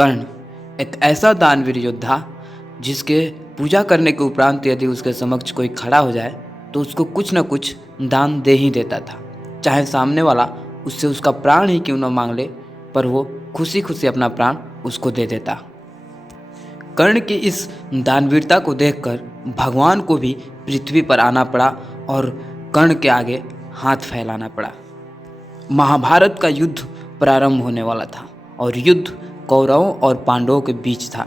कर्ण एक ऐसा दानवीर योद्धा जिसके पूजा करने के उपरांत यदि उसके समक्ष कोई खड़ा हो जाए तो उसको कुछ न कुछ दान दे ही देता था। चाहे सामने वाला उससे उसका प्राण ही क्यों न मांग ले, पर वो खुशी खुशी अपना प्राण उसको दे देता। कर्ण की इस दानवीरता को देखकर भगवान को भी पृथ्वी पर आना पड़ा और कर्ण के आगे हाथ फैलाना पड़ा। महाभारत का युद्ध प्रारंभ होने वाला था और युद्ध कौरवों और पांडवों के बीच था।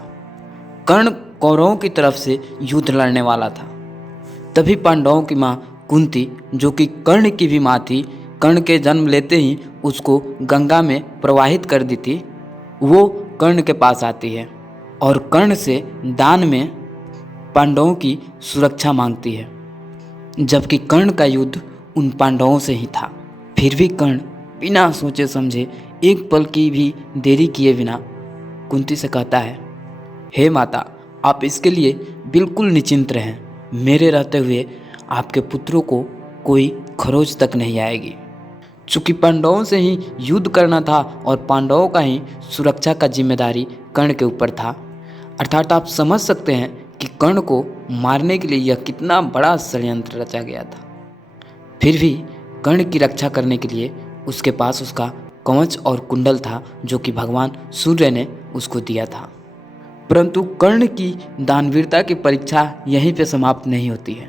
कर्ण कौरवों की तरफ से युद्ध लड़ने वाला था। तभी पांडवों की माँ कुंती, जो कि कर्ण की भी माँ थी, कर्ण के जन्म लेते ही उसको गंगा में प्रवाहित कर दी थी। वो कर्ण के पास आती है और कर्ण से दान में पांडवों की सुरक्षा मांगती है, जबकि कर्ण का युद्ध उन पांडवों से ही था। फिर भी कर्ण बिना सोचे समझे एक पल की भी देरी किए बिना कुंती से कहता है, हे माता, आप इसके लिए बिल्कुल निश्चिंत रहें। मेरे रहते हुए आपके पुत्रों को कोई खरोच तक नहीं आएगी। चूँकि पांडवों से ही युद्ध करना था और पांडवों का ही सुरक्षा का जिम्मेदारी कर्ण के ऊपर था, अर्थात आप समझ सकते हैं कि कर्ण को मारने के लिए यह कितना बड़ा षड्यंत्र रचा गया था। फिर भी कर्ण की रक्षा करने के लिए उसके पास उसका कवच और कुंडल था, जो कि भगवान सूर्य ने उसको दिया था। परंतु कर्ण की दानवीरता की परीक्षा यहीं पे समाप्त नहीं होती है।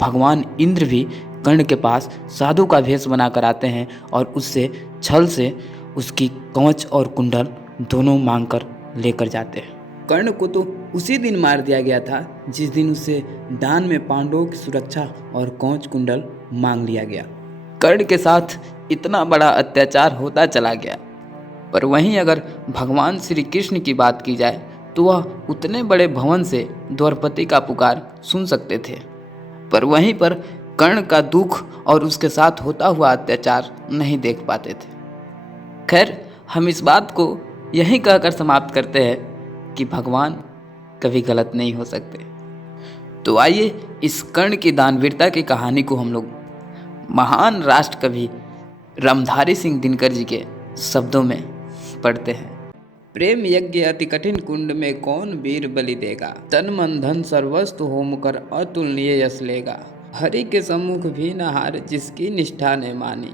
भगवान इंद्र भी कर्ण के पास साधु का भेष बनाकर आते हैं और उससे छल से उसकी कवच और कुंडल दोनों मांग कर लेकर जाते हैं। कर्ण को तो उसी दिन मार दिया गया था जिस दिन उससे दान में पांडवों की सुरक्षा और कवच कुंडल मांग लिया गया। कर्ण के साथ इतना बड़ा अत्याचार होता चला गया। पर वहीं अगर भगवान श्री कृष्ण की बात की जाए तो वह उतने बड़े भवन से द्रौपदी का पुकार सुन सकते थे, पर वहीं पर कर्ण का दुख और उसके साथ होता हुआ अत्याचार नहीं देख पाते थे। खैर, हम इस बात को यहीं कहकर समाप्त करते हैं कि भगवान कभी गलत नहीं हो सकते। तो आइए इस कर्ण की दानवीरता की कहानी को हम लोग महान राष्ट्र कवि रामधारी सिंह दिनकर जी के शब्दों में पढ़ते हैं। प्रेम यज्ञ अति कठिन कुंड में कौन वीर बलि देगा, तन मन धन सर्वस्व होम कर अतुलनीय यश लेगा। हरि के सम्मुख भी न हार जिसकी निष्ठा ने मानी,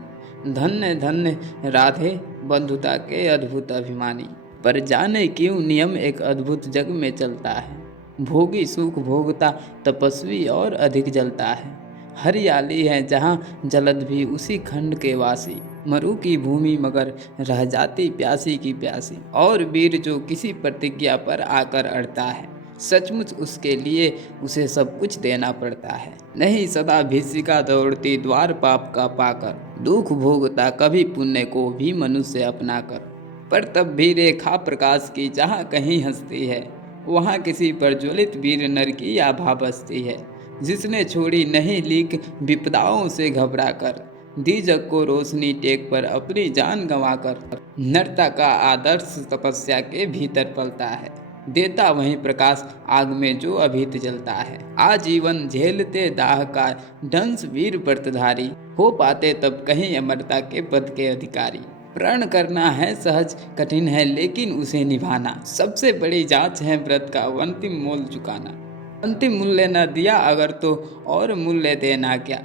धन्य धन्य राधे बंधुता के अद्भुत अभिमानी। पर जाने क्यों नियम एक अद्भुत जग में चलता है, भोगी सुख भोगता तपस्वी और अधिक जलता है। हरियाली है जहाँ जलद भी उसी खंड के वासी, मरु की भूमि मगर रह जाती प्यासी की प्यासी। और वीर जो किसी प्रतिज्ञा पर आकर अड़ता है, सचमुच उसके लिए उसे सब कुछ देना पड़ता है। नहीं सदा भिक्षिका दौड़ती द्वार पाप का पाकर, दुख भोगता कभी पुण्य को भी मनुष्य अपना कर। पर तब भी रेखा प्रकाश की जहाँ कहीं हंसती है, वहाँ किसी प्रज्वलित वीर नर की आभा बसती है। जिसने छोड़ी नहीं लीक विपदाओं से घबरा कर, दी जग को रोशनी टेक पर अपनी जान गंवा कर। नरता का आदर्श तपस्या के भीतर पलता है, देता वहीं प्रकाश आग में जो अभीत जलता है। आजीवन झेलते दाह का दंश वीर व्रतधारी, हो पाते तब कहीं अमरता के पद के अधिकारी। प्रण करना है सहज कठिन है लेकिन उसे निभाना, सबसे बड़ी जांच है व्रत का अंतिम मोल चुकाना। अंतिम मूल्य न दिया अगर तो और मूल्य देना क्या,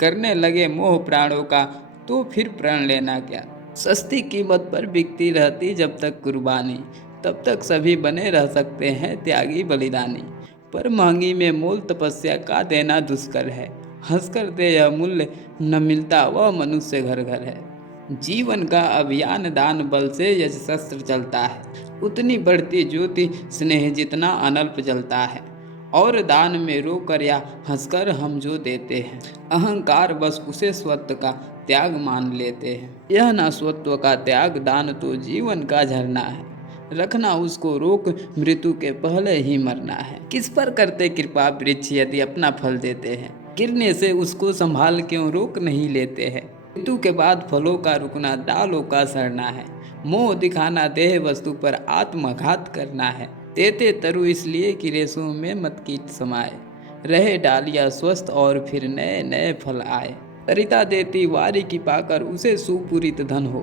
करने लगे मोह प्राणों का तो फिर प्रण लेना क्या। सस्ती कीमत पर बिकती रहती जब तक कुर्बानी, तब तक सभी बने रह सकते हैं त्यागी बलिदानी। पर महंगी में मोल तपस्या का देना दुष्कर है, हंसकर दे यह मूल्य न मिलता वह मनुष्य घर घर है। जीवन का अभियान दान बल से यश शस्त्र चलता है, उतनी बढ़ती ज्योति स्नेह जितना अनल्प जलता है। और दान में रोकर या हंसकर हम जो देते हैं, अहंकार बस उसे स्वत्व का त्याग मान लेते हैं। यह ना स्वत्व का त्याग दान तो जीवन का झरना है, रखना उसको रोक मृत्यु के पहले ही मरना है। किस पर करते कृपा वृक्ष यदि अपना फल देते हैं, गिरने से उसको संभाल क्यों रोक नहीं लेते हैं। मृत्यु के बाद फलों का रुकना डालों का सड़ना है, मोह दिखाना देह वस्तु पर आत्मघात करना है। देते तरु इसलिए कि रेशों में मत कीट समाए, रहे डालियाँ स्वस्थ और फिर नए नए फल आए। सरिता देती वारी की पाकर उसे सुपूरित धन हो।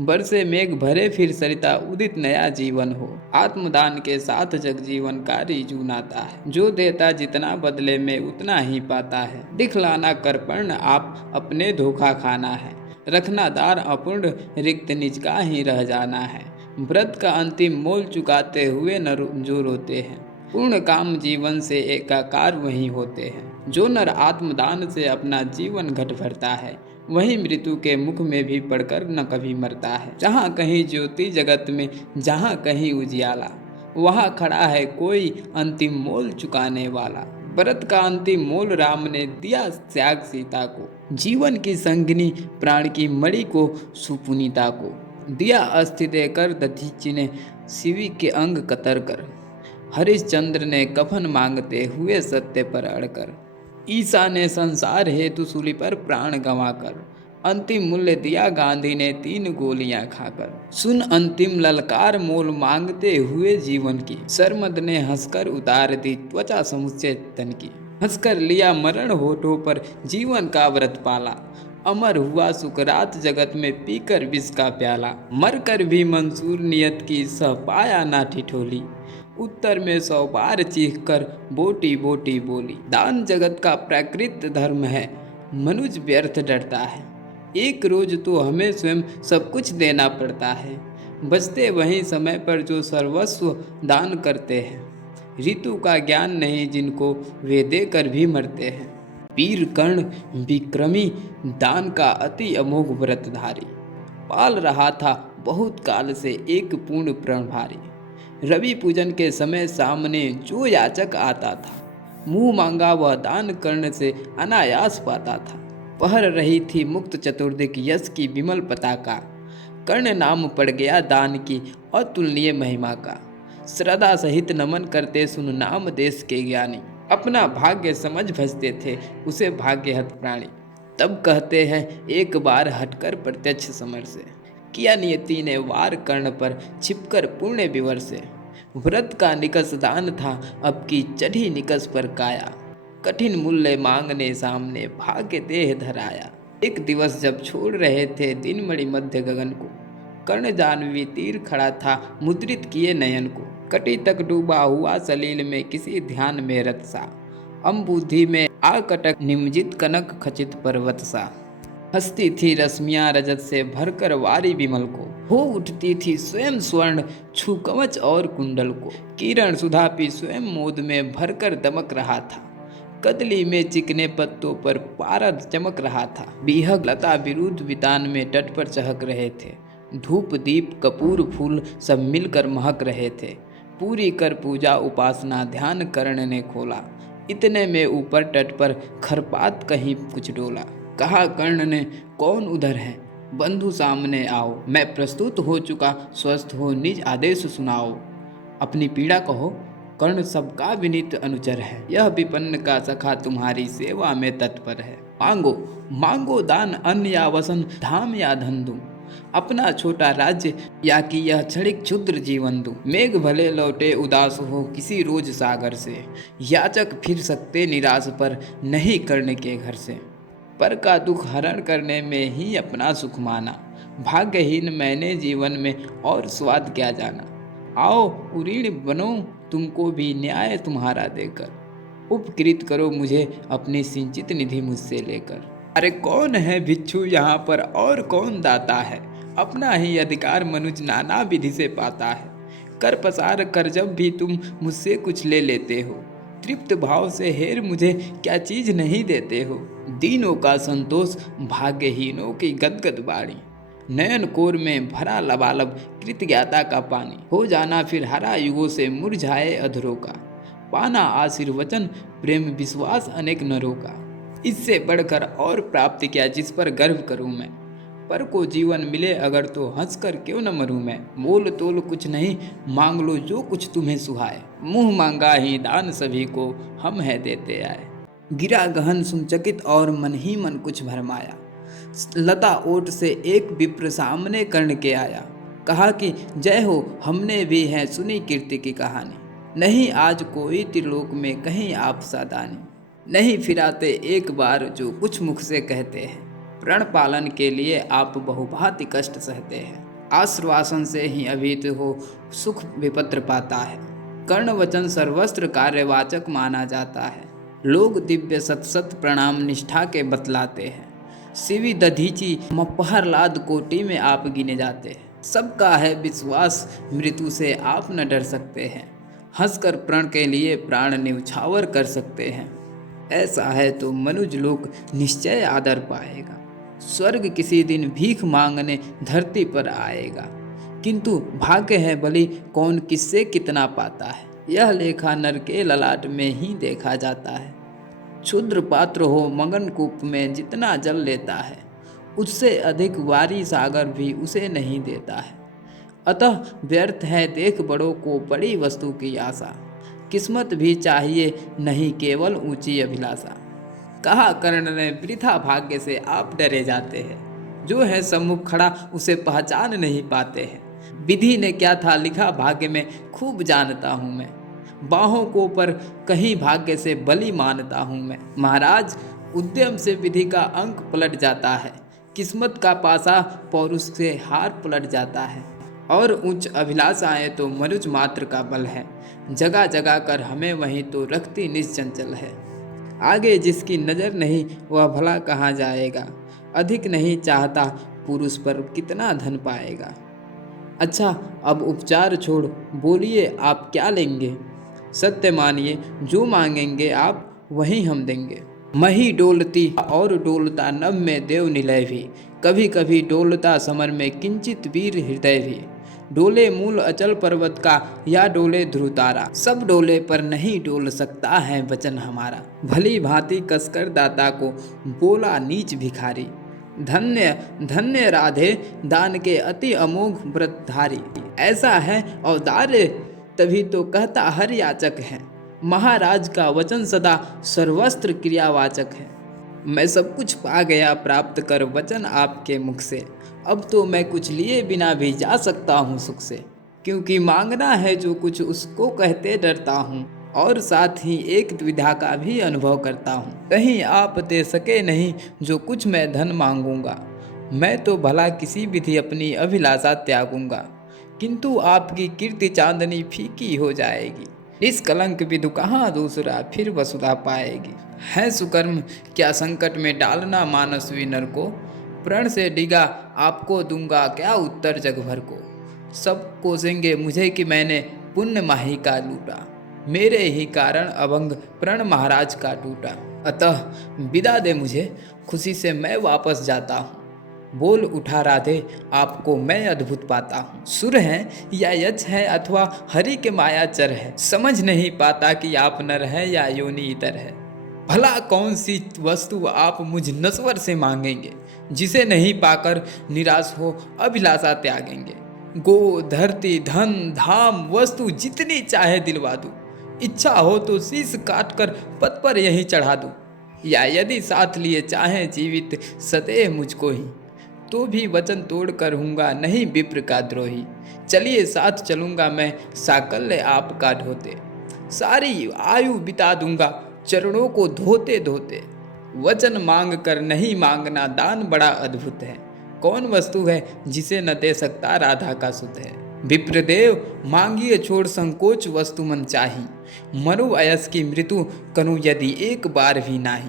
बरसे मेघ भरे फिर सरिता उदित नया जीवन हो। आत्मदान के साथ जग जीवन कारी जूनाता है। जो देता जितना बदले में उतना ही पाता है। दिखलाना कर्पण आप अपने धोखा खाना है। रखना दार अपूर्ण रिक्त निज का ही रह जाना है। व्रत का अंतिम मोल चुकाते हुए न जो रोते हैं। पूर्ण काम जीवन से एकाकार वही होते हैं। जो नर आत्मदान से अपना जीवन घट भरता है, वही मृत्यु के मुख में भी पड़कर न कभी मरता है। जहाँ कहीं ज्योति जगत में, जहाँ कहीं उजियाला, वहाँ खड़ा है कोई अंतिम मोल चुकाने वाला। व्रत का अंतिम मोल राम ने दिया त्याग सीता को। जीवन की संगिनी प्राण की मणि को सुपुनीता को। दिया अस्थि देकर दधीचि ने शिवी के अंग कतर कर। हरिश्चंद्र ने कफन मांगते हुए सत्य पर अड़कर। ईसा ने संसार हेतु सूली पर प्राण गंवाकर। अंतिम मूल्य दिया गांधी ने 3 गोलियां खाकर। सुन अंतिम ललकार मोल मांगते हुए जीवन की। सरमद ने हंसकर उतार दी त्वचा समुच्चय तन की। हंसकर लिया मरण होठों पर जीवन का व्रत पाला। अमर हुआ सुकरात जगत में पीकर विष का प्याला। मर कर भी मंसूर नियत की सह पाया ना ठिठोली। उत्तर में 100 बार चीख कर बोटी बोटी बोली। दान जगत का प्राकृत धर्म है, मनुज व्यर्थ डरता है। एक रोज तो हमें स्वयं सब कुछ देना पड़ता है। बचते वहीं समय पर जो सर्वस्व दान करते हैं। ऋतु का ज्ञान नहीं जिनको वे देकर भी मरते हैं। वीर कर्ण विक्रमी दान का अति अमोघ व्रतधारी। पाल रहा था बहुत काल से एक पूर्ण प्रण भारी। रवि पूजन के समय सामने जो याचक आता था, मुंह मांगा वह दान करने से अनायास पाता था। पहर रही थी मुक्त चतुर्दिक यश की विमल पताका। कर्ण नाम पड़ गया दान की अतुलनीय महिमा का। श्रद्धा सहित नमन करते सुन नाम देश के ज्ञानी। अपना भाग्य समझ भजते थे उसे भाग्यहत प्राणी। तब कहते हैं एक बार हटकर प्रत्यक्ष समर से। किया नियति ने वार कर्ण पर छिपकर पुण्य विवर से। व्रत का निकस दान था अब की चढ़ी निकस पर काया। कठिन मूल्य मांगने सामने भाग्य देह धराया। एक दिवस जब छोड़ रहे थे दिन मणि मध्य गगन को। कर्ण जानवी तीर खड़ा था मुद्रित किए नयन को। कटी तक डूबा हुआ सलील में किसी ध्यान में रत सा। अम्बुधि में आकटक निमजित कनक खचित पर्वत सा। हंसती थी रश्मियां रजत से भरकर वारी विमल को। हो उठती थी स्वयं स्वर्ण छू कवच और कुंडल को। किरण सुधा पी स्वयं मोद में भरकर दमक रहा था। कदली में चिकने पत्तों पर पारद चमक रहा था। बिहग लता विरुद्ध वितान में तट पर चहक रहे थे। धूप दीप कपूर फूल सब मिलकर महक रहे थे। पूरी कर पूजा उपासना ध्यान कर्ण ने खोला। इतने में ऊपर तट पर खरपात कहीं कुछ डोला। कहा कर्ण ने कौन उधर है, बंधु सामने आओ। मैं प्रस्तुत हो चुका, स्वस्थ हो निज आदेश सुनाओ। अपनी पीड़ा कहो, कर्ण सबका विनीत अनुचर है। यह विपन्न का सखा तुम्हारी सेवा में तत्पर है। मांगो मांगो दान अन्न या वसन, धाम या धन दूं। अपना छोटा राज्य या कि यह क्षणिक क्षुद्र जीवन दूं। मेघ भले लौटे उदास हो किसी रोज सागर से। याचक फिर सकते निराश पर नहीं कर्ण के घर से। पर का दुख हरण करने में ही अपना सुख माना। भाग्यहीन मैंने जीवन में और स्वाद क्या जाना। आओ उरीण बनो तुमको भी न्याय तुम्हारा देकर। उपकृत करो मुझे अपनी सिंचित निधि मुझसे लेकर। अरे कौन है भिक्षु यहाँ पर और कौन दाता है। अपना ही अधिकार मनुज नाना विधि से पाता है। कर पसार कर जब भी तुम मुझसे कुछ ले लेते हो। तृप्त भाव से हेर मुझे क्या चीज नहीं देते हो। दीनों का संतोष भाग्यहीनों की गदगद बाणी। नयन कोर में भरा लबालब कृतज्ञता का पानी। हो जाना फिर हरा युगों से मुरझाए अधरों का। पाना आशीर्वचन प्रेम विश्वास अनेक नरों का। इससे बढ़कर और प्राप्ति क्या जिस पर गर्व करूं मैं। पर को जीवन मिले अगर तो हंस कर क्यों न मरूं मैं। मोल तोल कुछ नहीं मांग लो जो कुछ तुम्हें सुहाए। मुंह मांगा ही दान सभी को हम है देते आए। गिरा गहन सुनचकित और मन ही मन कुछ भरमाया। लता ओट से एक विप्र सामने कर्ण के आया। कहा कि जय हो हमने भी है सुनी कीर्ति की कहानी। नहीं आज कोई त्रिलोक में कहीं आप सादानी। नहीं फिराते एक बार जो कुछ मुख से कहते हैं। प्रण पालन के लिए आप बहुभांति कष्ट सहते हैं। आश्वासन से ही अभीत हो सुख विपत्र पाता है। कर्ण वचन सर्वस्त्र कार्यवाचक माना जाता है। लोग दिव्य सत सत प्रणाम निष्ठा के बतलाते हैं। शिवी दधीची प्रहलाद कोटि में आप गिने जाते हैं। सबका है विश्वास मृत्यु से आप न डर सकते हैं। हंसकर प्रण के लिए प्राण न्यौछावर कर सकते हैं। ऐसा है तो मनुज लोक निश्चय आदर पाएगा। स्वर्ग किसी दिन भीख मांगने धरती पर आएगा। किंतु भाग्य है भली कौन किससे कितना पाता है। यह लेखा नर के ललाट में ही देखा जाता है। क्षुद्र पात्र हो मगन कूप में जितना जल लेता है, उससे अधिक वारी सागर भी उसे नहीं देता है। अतः व्यर्थ है देख बड़ों को बड़ी वस्तु की आशा। किस्मत भी चाहिए नहीं केवल ऊंची अभिलाषा। कहा कर्ण ने वृथा भाग्य से आप डरे जाते हैं। जो है सम्मुख खड़ा उसे पहचान नहीं पाते हैं। विधि ने क्या था लिखा भाग्य में खूब जानता हूँ मैं। बाहों को पर कहीं भाग्य से बलि मानता हूँ मैं। महाराज उद्यम से विधि का अंक पलट जाता है। किस्मत का पासा पौरुष से हार पलट जाता है। और उच्च अभिलाषाएं तो मनुज मात्र का बल है। जगह जगह कर हमें वहीं तो रखती निश्चंचल है। आगे जिसकी नज़र नहीं वह भला कहाँ जाएगा। अधिक नहीं चाहता पुरुष पर कितना धन पाएगा। अच्छा अब उपचार छोड़ बोलिए आप क्या लेंगे। सत्य मानिए जो मांगेंगे आप वही हम देंगे। मही डोलती और डोलता नभ में देव निलय भी। कभी कभी डोलता समर में किंचित वीर हृदय भी। डोले मूल अचल पर्वत का या डोले ध्रुव तारा। सब डोले पर नहीं डोल सकता है वचन हमारा। भली भांति कसकर दाता को बोला नीच भिखारी। धन्य धन्य राधे दान के अति अमोघ व्रतधारी। ऐसा है औदार्य तभी तो कहता हर याचक है। महाराज का वचन सदा सर्वस्त्र क्रियावाचक है। मैं सब कुछ पा गया प्राप्त कर वचन आपके मुख से। अब तो मैं कुछ लिए बिना भी जा सकता हूँ सुख से। क्योंकि मांगना है जो कुछ उसको कहते डरता हूँ। और साथ ही एक द्विधा का भी अनुभव करता हूँ। कहीं आप दे सके नहीं जो कुछ मैं धन मांगूंगा। मैं तो भला किसी विधि अपनी अभिलाषा त्यागूंगा। किंतु आपकी कीर्ति चांदनी फीकी हो जाएगी। इस कलंक विधु कहाँ दूसरा फिर वसुधा पाएगी। है सुकर्म क्या संकट में डालना मानसवी नर को। प्रण से डिगा आपको दूंगा क्या उत्तर जग भर को। सब कोसेंगे मुझे कि मैंने पुण्य माही का लूटा। मेरे ही कारण अभंग प्रण महाराज का टूटा। अतः विदा दे मुझे खुशी से मैं वापस जाता हूँ। बोल उठा राधे आपको मैं अद्भुत पाता हूँ। सुर हैं या यक्ष है अथवा हरि के मायाचर है। समझ नहीं पाता कि आप नर है या योनि इतर है। भला कौन सी वस्तु आप मुझ नश्वर से मांगेंगे। जिसे नहीं पाकर निराश हो अभिलाषा त्यागेंगे। गो धरती धन धाम वस्तु जितनी चाहे दिलवा दूं। इच्छा हो तो शीश काट कर पद पर यहीं चढ़ा दूं। या यदि साथ लिए चाहें जीवित सदैव मुझको ही। तो भी वचन तोड़ कर हूँगा नहीं विप्र का द्रोही। चलिए साथ चलूँगा मैं साकल्य आपका ढोते। सारी आयु बिता दूंगा चरणों को धोते धोते। वचन मांग कर नहीं मांगना दान बड़ा अद्भुत है। कौन वस्तु है जिसे न दे सकता राधा का सुत है। विप्रदेव मांगिए छोड़ संकोच वस्तु मन चाही। मरु अयस की मृत्यु करूं यदि एक बार भी नाही।